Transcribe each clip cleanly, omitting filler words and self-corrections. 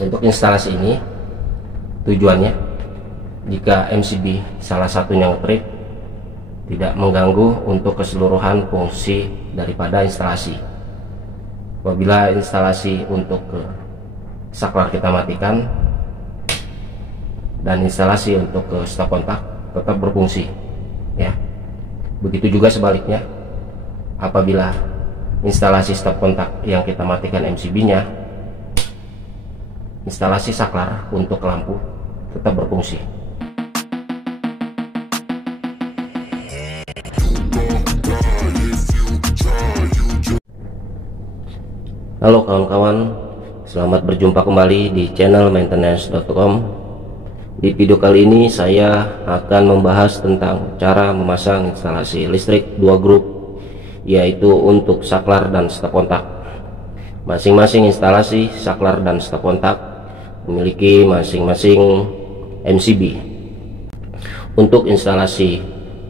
Untuk instalasi ini tujuannya jika MCB salah satunya ngetrip tidak mengganggu untuk keseluruhan fungsi daripada instalasi. Apabila instalasi untuk saklar kita matikan dan instalasi untuk stop kontak tetap berfungsi ya. Begitu juga sebaliknya, apabila instalasi stop kontak yang kita matikan MCB nya, instalasi saklar untuk lampu tetap berfungsi. Halo kawan-kawan, selamat berjumpa kembali di channel maintenance.com. Di video kali ini saya akan membahas tentang cara memasang instalasi listrik 2 grup, yaitu untuk saklar dan stop kontak. Masing-masing instalasi saklar dan stop kontak memiliki masing-masing MCB. Untuk instalasi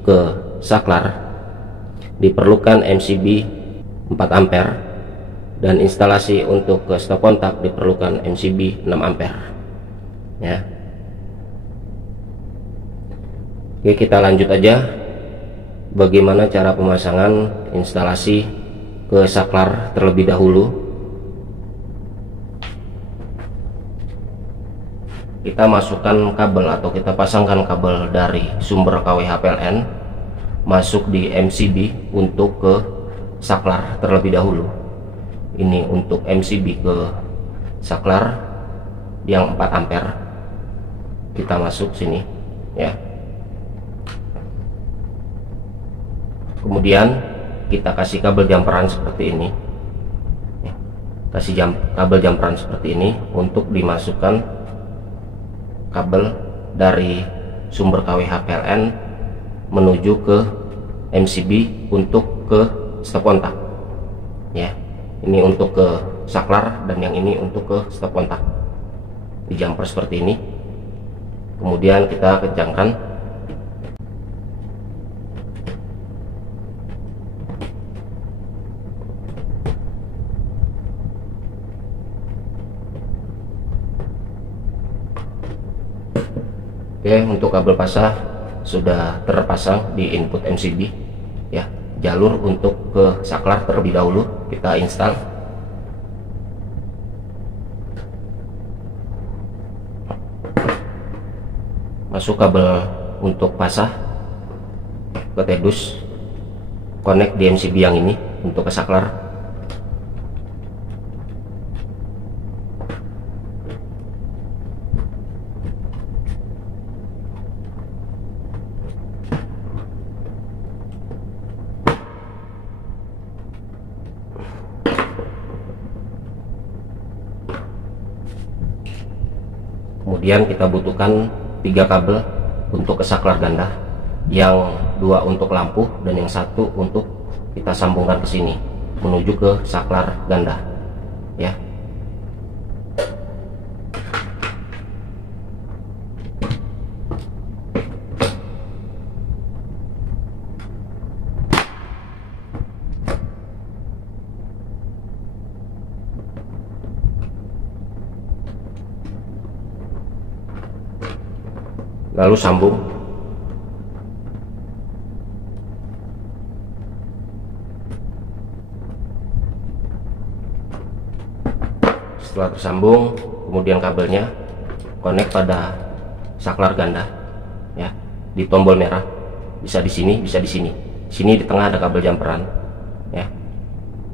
ke saklar diperlukan MCB 4 ampere dan instalasi untuk ke stop kontak diperlukan MCB 6 ampere ya. Oke, kita lanjut aja bagaimana cara pemasangan instalasi ke saklar terlebih dahulu. Kita masukkan kabel atau kita pasangkan kabel dari sumber KWH PLN masuk di MCB untuk ke saklar terlebih dahulu. Ini untuk MCB ke saklar yang 4 ampere, kita masuk sini ya. Kemudian kita kasih kabel jamperan seperti ini ya. Kabel jamperan seperti ini untuk dimasukkan kabel dari sumber KWH PLN menuju ke MCB untuk ke stop kontak ya. Ini untuk ke saklar dan yang ini untuk ke stop kontak. Di jumper seperti ini. Kemudian kita kencangkan. Oke, untuk kabel pasah sudah terpasang di input MCB ya. Jalur untuk ke saklar terlebih dahulu kita install. Masuk kabel untuk pasah ke tedus, connect di MCB yang ini untuk ke saklar. Kemudian kita butuhkan 3 kabel untuk ke saklar ganda, yang 2 untuk lampu dan yang 1 untuk kita sambungkan ke sini menuju ke saklar ganda ya. Lalu sambung. Setelah tersambung, kemudian kabelnya connect pada saklar ganda ya, di tombol merah. Bisa di sini, bisa di sini. Sini di tengah ada kabel jamperan ya,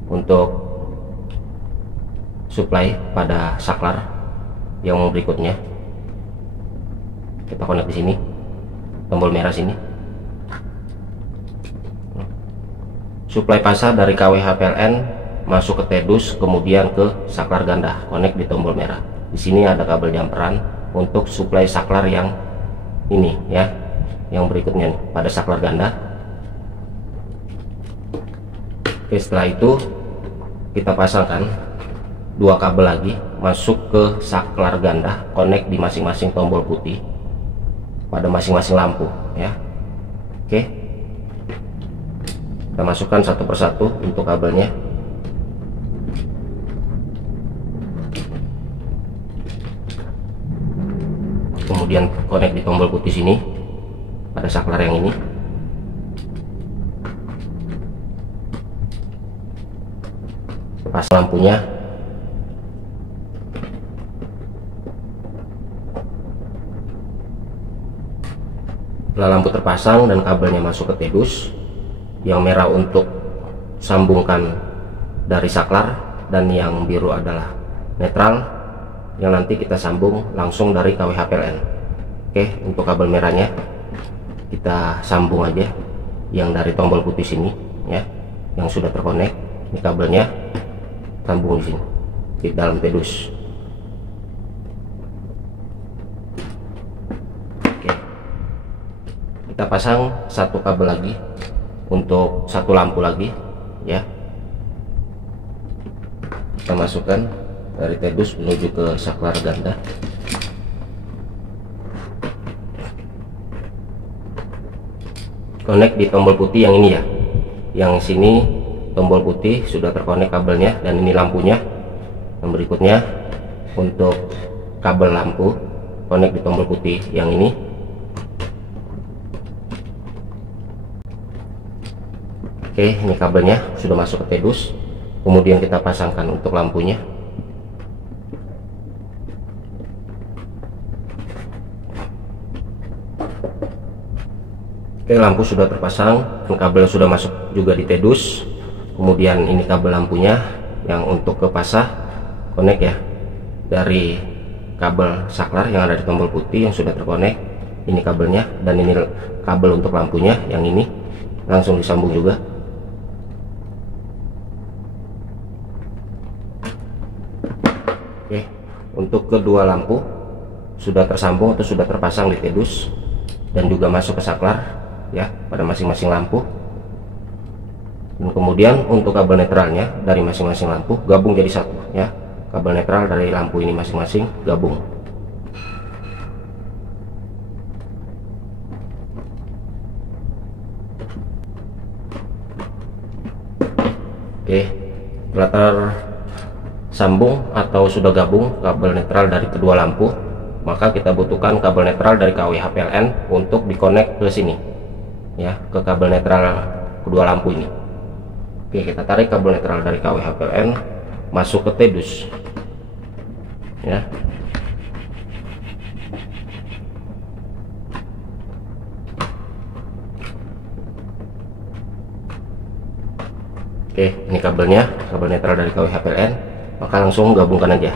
untuk supply pada saklar yang berikutnya. Kita connect di sini, tombol merah sini. Suplai pasah dari KWH PLN masuk ke tedus, kemudian ke saklar ganda, connect di tombol merah. Di sini ada kabel jamperan untuk suplai saklar yang ini ya, yang berikutnya nih, pada saklar ganda. Oke, setelah itu kita pasangkan 2 kabel lagi masuk ke saklar ganda, connect di masing-masing tombol putih pada masing-masing lampu ya. Oke, kita masukkan satu persatu untuk kabelnya. kemudian connect di tombol putih sini pada saklar yang ini. Pasang lampunya. Setelah lampu terpasang dan kabelnya masuk ke tedus, yang merah untuk sambungkan dari saklar dan yang biru adalah netral yang nanti kita sambung langsung dari KWH PLN. Oke, untuk kabel merahnya kita sambung aja yang dari tombol putih sini ya, yang sudah terkonek. Ini kabelnya sambung di sini di dalam tedus. Oke, kita pasang satu kabel lagi untuk satu lampu lagi ya. Kita masukkan dari tedus menuju ke saklar ganda. Connect di tombol putih yang ini ya. Yang sini tombol putih sudah terkonek kabelnya dan ini lampunya. Yang berikutnya untuk kabel lampu connect di tombol putih yang ini. Oke, ini kabelnya sudah masuk ke tedus. Kemudian kita pasangkan untuk lampunya. Oke, lampu sudah terpasang dan kabel sudah masuk juga di tedus. Kemudian ini kabel lampunya yang untuk ke pasah connect ya dari kabel saklar yang ada di tombol putih yang sudah terkonek. Ini kabelnya dan ini kabel untuk lampunya yang ini langsung disambung juga. Oke, untuk kedua lampu sudah tersambung atau sudah terpasang di tedus dan juga masuk ke saklar ya pada masing-masing lampu. Dan kemudian untuk kabel netralnya dari masing-masing lampu gabung jadi satu ya. Kabel netral dari lampu ini masing-masing gabung. Oke, setelah sambung atau sudah gabung kabel netral dari kedua lampu, maka kita butuhkan kabel netral dari KWH PLN untuk dikonek ke sini ya, ke kabel netral kedua lampu ini. Oke, kita tarik kabel netral dari KWH PLN masuk ke tedus ya. Oke, ini kabelnya, kabel netral dari KWH PLN, maka langsung gabungkan aja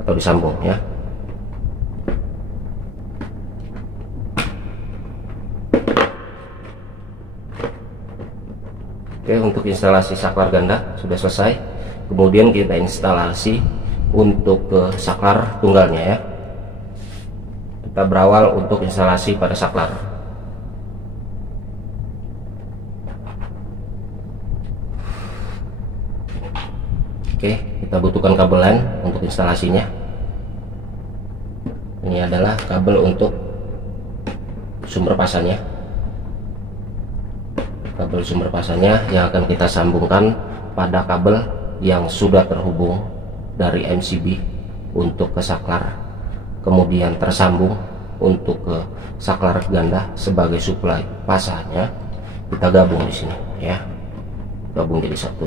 atau disambung ya. Oke, untuk instalasi saklar ganda sudah selesai. Kemudian kita instalasi untuk ke saklar tunggalnya ya. Kita berawal untuk instalasi pada saklar. Oke, kita butuhkan kabel LAN untuk instalasinya. Ini adalah kabel untuk sumber pasannya. Kabel sumber pasannya yang akan kita sambungkan pada kabel yang sudah terhubung dari MCB untuk ke saklar, kemudian tersambung untuk ke saklar ganda sebagai suplai pasahnya. Kita gabung di sini ya, gabung jadi satu.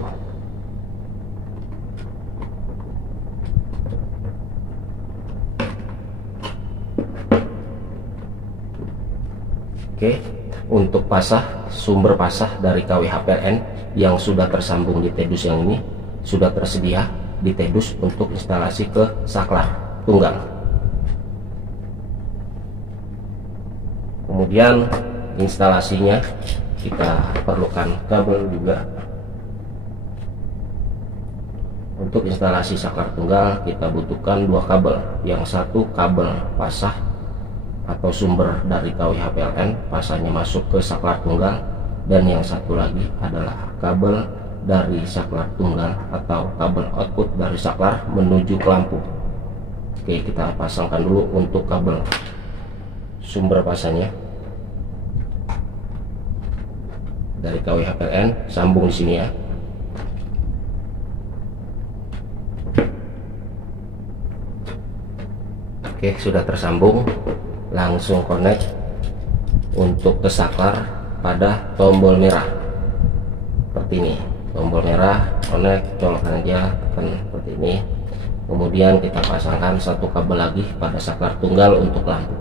Oke, untuk pasah sumber pasah dari KWH PLN yang sudah tersambung di tedus yang ini sudah tersedia di tedus untuk instalasi ke saklar tunggal. Kemudian instalasinya kita perlukan kabel juga. Untuk instalasi saklar tunggal kita butuhkan dua kabel, yang satu kabel pasah atau sumber dari KWH PLN pasahnya masuk ke saklar tunggal, dan yang satu lagi adalah kabel dari saklar tunggal atau kabel output dari saklar menuju ke lampu. Oke, kita pasangkan dulu untuk kabel sumber pasahnya dari KWH PLN, sambung di sini ya. Oke, sudah tersambung. Langsung connect untuk ke saklar pada tombol merah seperti ini. Tombol merah connect, colokkan aja, tekan seperti ini. Kemudian kita pasangkan satu kabel lagi pada saklar tunggal untuk lampu.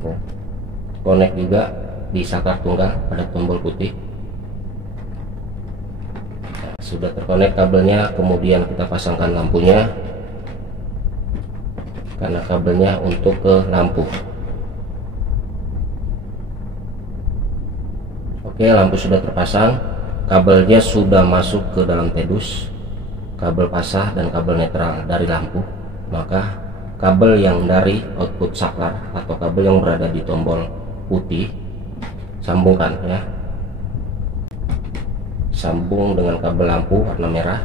Nah, connect juga di saklar tunggal pada tombol putih. Nah, sudah terkonek kabelnya, kemudian kita pasangkan lampunya karena kabelnya untuk ke lampu. Oke, lampu sudah terpasang, kabelnya sudah masuk ke dalam tedus, kabel pasah dan kabel netral dari lampu. Maka kabel yang dari output saklar atau kabel yang berada di tombol putih sambungkan ya, sambung dengan kabel lampu warna merah.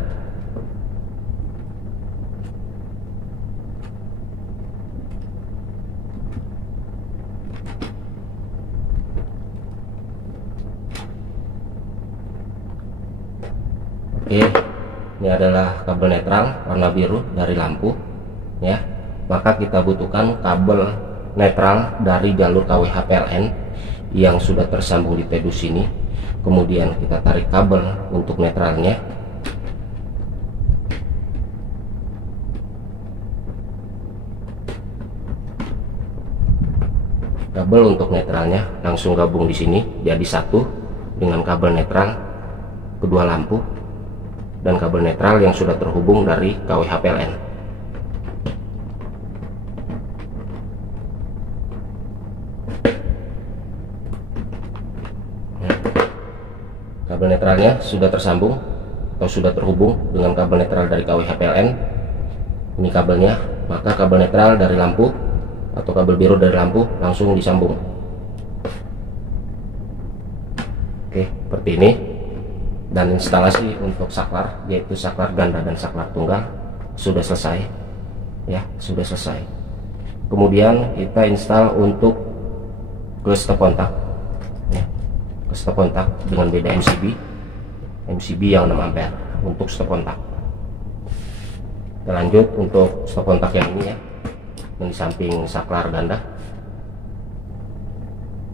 Oke, ini adalah kabel netral warna biru dari lampu ya. Maka kita butuhkan kabel netral dari jalur KWH PLN yang sudah tersambung di tedus ini. Kemudian kita tarik kabel untuk netralnya. Kabel untuk netralnya langsung gabung di sini jadi satu dengan kabel netral kedua lampu dan kabel netral yang sudah terhubung dari KWH PLN. Kabel netralnya sudah tersambung atau sudah terhubung dengan kabel netral dari KWH PLN. Ini kabelnya, maka kabel netral dari lampu atau kabel biru dari lampu langsung disambung. Oke, seperti ini. Dan instalasi untuk saklar, yaitu saklar ganda dan saklar tunggal, sudah selesai ya, sudah selesai. Kemudian kita install untuk ke stop kontak ya, ke stop kontak dengan beda MCB yang 6 ampere untuk stop kontak. Kita lanjut untuk stop kontak yang ini ya, yang di samping saklar ganda.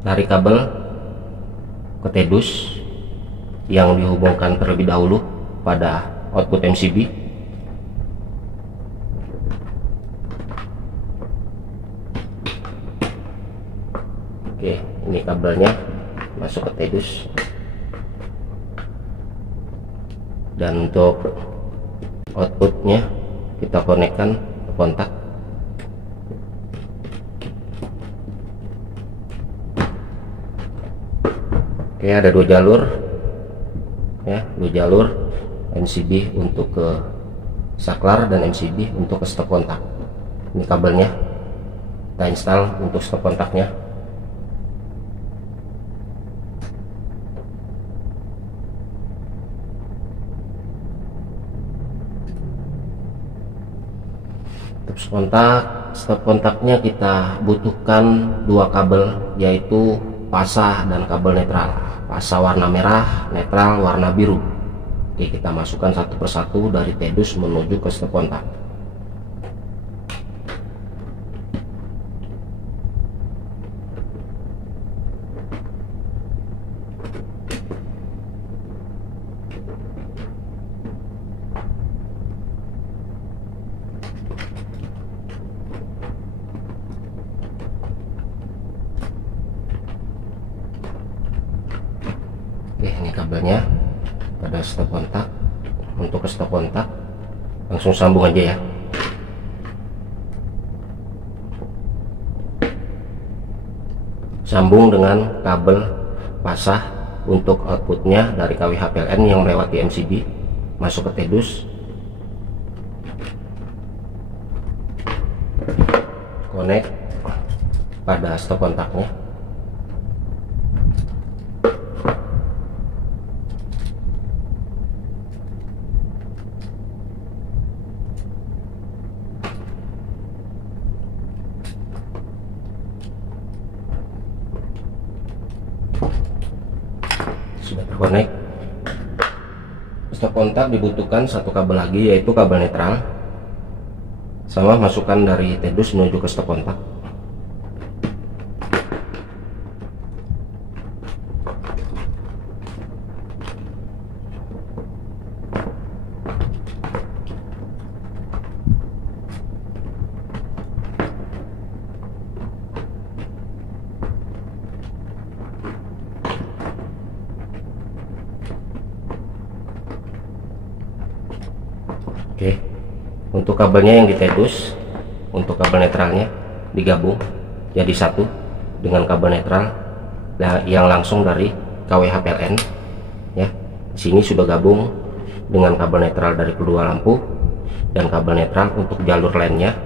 Tarik kabel ke tedus yang dihubungkan terlebih dahulu pada output MCB. Oke, ini kabelnya masuk ke tedus. Dan untuk outputnya kita konekkan ke kontak. Oke, ada dua jalur ya, dua jalur MCB untuk ke saklar dan MCB untuk ke stop kontak. Ini kabelnya kita install untuk stop kontaknya. Untuk stop kontaknya kita butuhkan dua kabel, yaitu pasah dan kabel netral. Pasah warna merah, netral warna biru. Oke, kita masukkan satu persatu dari tedus menuju ke stop kontak. Oke, ini kabelnya pada stop kontak. Untuk ke stop kontak langsung sambung aja ya. Sambung dengan kabel pasah untuk outputnya dari KWH PLN yang melewati MCB masuk ke tedus. Connect pada stop kontaknya. Sudah terkonek. Stop kontak dibutuhkan satu kabel lagi, yaitu kabel netral. Sama masukkan dari tedus menuju ke stop kontak. Oke, untuk kabelnya yang ditedus, untuk kabel netralnya digabung jadi satu dengan kabel netral yang langsung dari KWH PLN ya. Di sini sudah gabung dengan kabel netral dari kedua lampu dan kabel netral untuk jalur lainnya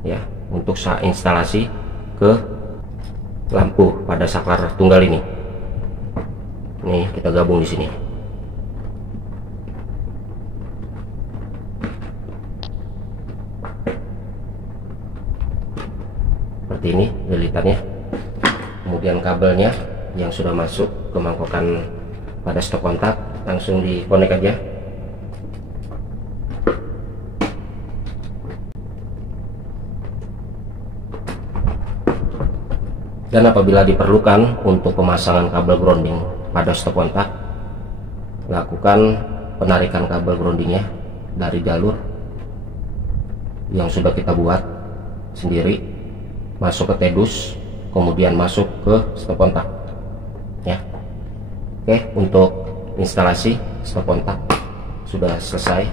ya, untuk instalasi ke lampu pada saklar tunggal ini. Nih kita gabung di sini. Seperti ini lilitannya. Kemudian kabelnya yang sudah masuk ke mangkokan pada stop kontak langsung dikonek aja. Dan apabila diperlukan untuk pemasangan kabel grounding pada stop kontak, lakukan penarikan kabel groundingnya dari jalur yang sudah kita buat sendiri, masuk ke tedus, kemudian masuk ke stop kontak ya. Oke, untuk instalasi stop kontak sudah selesai.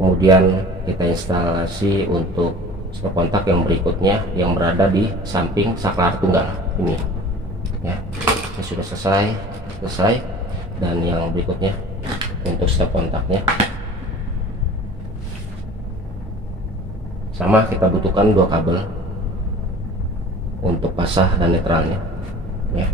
Kemudian kita instalasi untuk stop kontak yang berikutnya yang berada di samping saklar tunggal ini ya. Ini sudah selesai. Dan yang berikutnya untuk stop kontaknya sama, kita butuhkan dua kabel untuk pasah dan netralnya ya.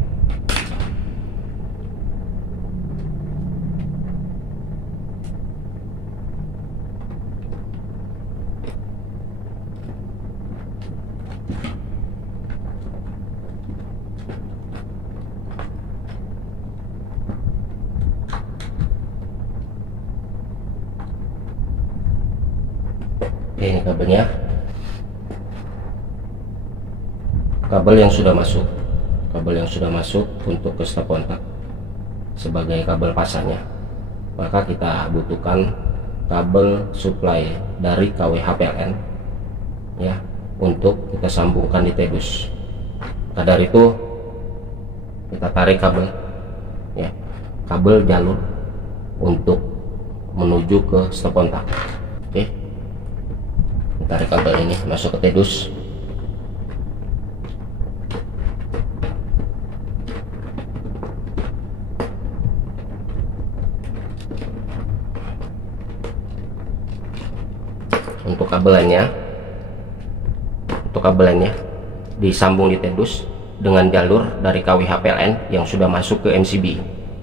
Oke, ini kabelnya, kabel yang sudah masuk untuk ke stop kontak sebagai kabel pasangnya. Maka kita butuhkan kabel supply dari KWH PLN ya, untuk kita sambungkan di tedus. Maka dari itu kita tarik kabel ya, kabel jalur untuk menuju ke stop kontak. Oke, tarik kabel ini masuk ke tedus. Untuk kabelannya disambung di tedus dengan jalur dari KWH PLN yang sudah masuk ke MCB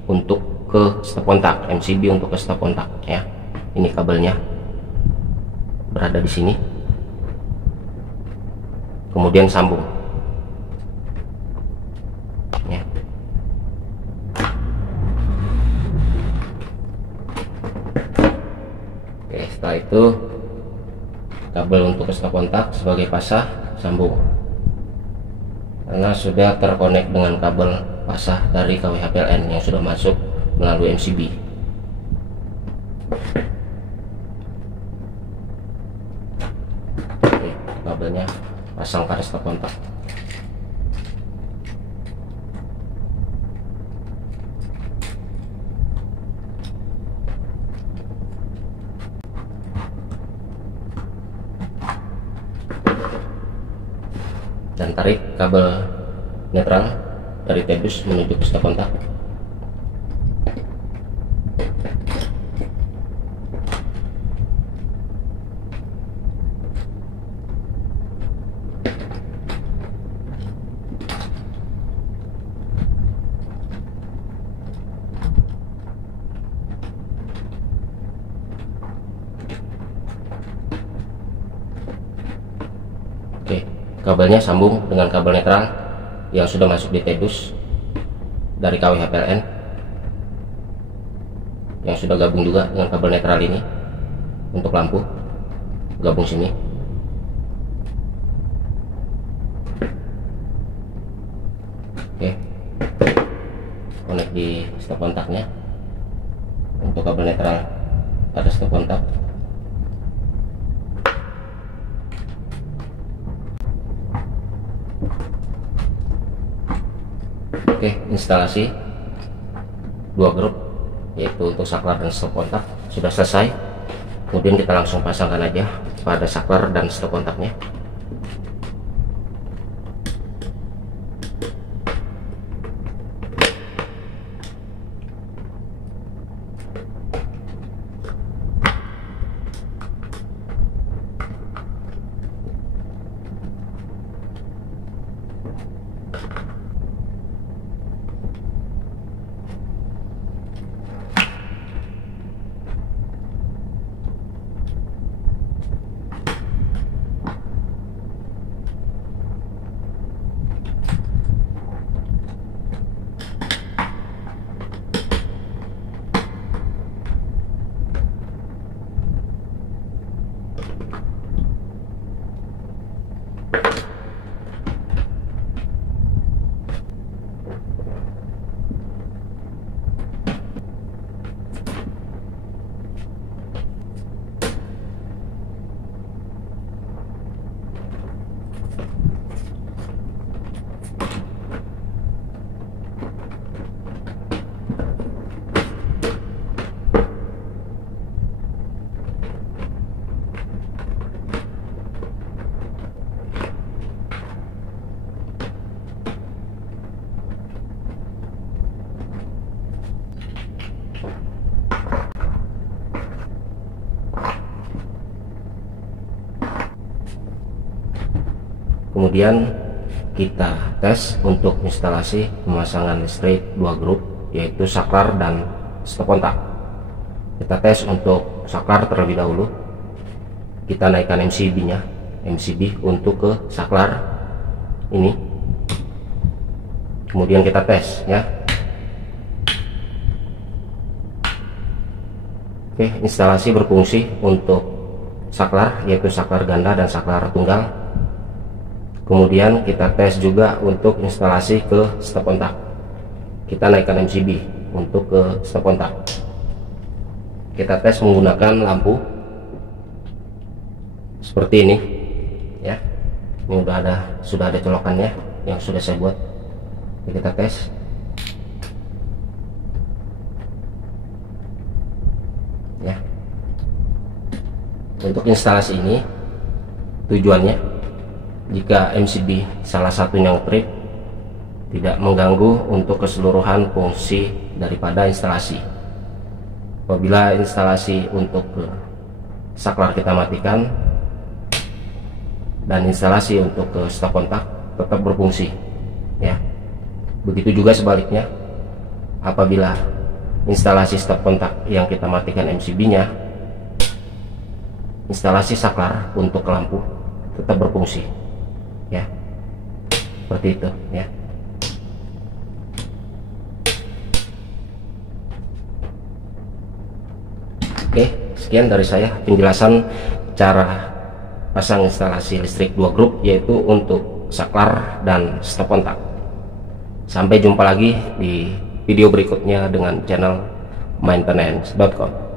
untuk ke stop kontak, MCB untuk ke stop kontak ya. Ini kabelnya berada di sini, kemudian sambung ya. Oke, setelah itu kabel untuk ke stop kontak sebagai pasah sambung, karena sudah terkonek dengan kabel pasah dari KWH PLN yang sudah masuk melalui MCB. Oke, kabelnya pasang pada stop kontak. Dan tarik kabel netral dari tedus menuju ke stop kontak. Oke, kabelnya sambung dengan kabel netral yang sudah masuk di tedus dari KWH PLN. yang sudah gabung juga dengan kabel netral ini untuk lampu, gabung sini. Oke, connect di stop kontaknya untuk kabel netral pada stop kontak. Oke, instalasi 2 grup yaitu untuk saklar dan stop kontak sudah selesai. Kemudian kita langsung pasangkan aja pada saklar dan stop kontaknya. Kemudian kita tes untuk instalasi pemasangan listrik 2 grup yaitu saklar dan stop kontak. Kita tes untuk saklar terlebih dahulu. Kita naikkan MCB untuk ke saklar ini. Kemudian kita tes ya. Oke, instalasi berfungsi untuk saklar yaitu saklar ganda dan saklar tunggal. Kemudian kita tes juga untuk instalasi ke stop kontak. Kita naikkan MCB untuk ke stop kontak. Kita tes menggunakan lampu seperti ini ya. Ini sudah ada colokannya yang sudah saya buat. Kita tes. Ya. Untuk instalasi ini tujuannya jika MCB salah satunya ngetrip tidak mengganggu untuk keseluruhan fungsi daripada instalasi. Apabila instalasi untuk saklar kita matikan dan instalasi untuk ke stop kontak tetap berfungsi ya. Begitu juga sebaliknya, apabila instalasi stop kontak yang kita matikan MCB-nya, instalasi saklar untuk lampu tetap berfungsi ya, seperti itu ya. Oke, sekian dari saya penjelasan cara pasang instalasi listrik 2 grup yaitu untuk saklar dan stop kontak. Sampai jumpa lagi di video berikutnya dengan channel maintenance.com.